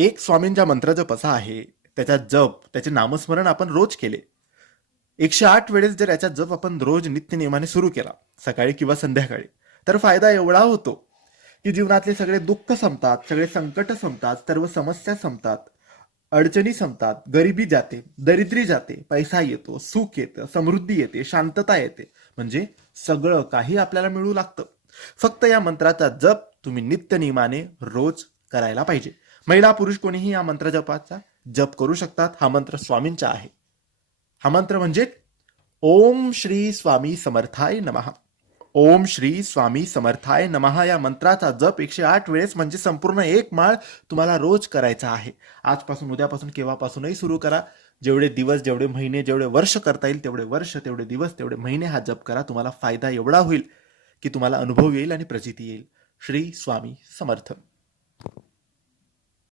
एक स्वामींचा मंत्र जप असा आहे, त्याचा जप, त्याचे नामस्मरण आपण रोज केले. 108 वेळेस जर याचा जप आपण रोज नित्यनियमाने सुरू केला, सकाळी किंवा संध्याकाळी, तर फायदा एवढा होतो की जीवनातले सगळे दुःख संपतात, सगळे संकट संपतात, सर्व समस्या संपतात, अडचणी संपतात, गरिबी जाते, दरिद्री जाते, पैसा येतो, सुख येतं, समृद्धी येते, शांतता येते. म्हणजे सगळं काही आपल्याला मिळू लागतं. फक्त या मंत्राचा जप तुम्ही नित्यनियमाने रोज करायला पाहिजे. महिला पुरुष कोणीही या मंत्र जपाचा जप करू शकतात. हा मंत्र स्वामींचा आहे. हा मंत्र म्हणजे ओम श्री स्वामी समर्थाय नमः. ओम श्री स्वामी समर्थाय नमः या मंत्राचा जप 108 वेळेस म्हणजे संपूर्ण एक माळ तुम्हाला रोज करायचा आहे. आजपासून, उद्यापासून, केव्हापासूनही सुरू करा. जेवढे दिवस, जेवढे महिने, जेवढे वर्ष करता येईल तेवढे वर्ष, तेवढे दिवस, तेवढे महिने हा जप करा. तुम्हाला फायदा एवढा होईल की तुम्हाला अनुभव येईल आणि प्रचिती येईल. श्री स्वामी समर्थ.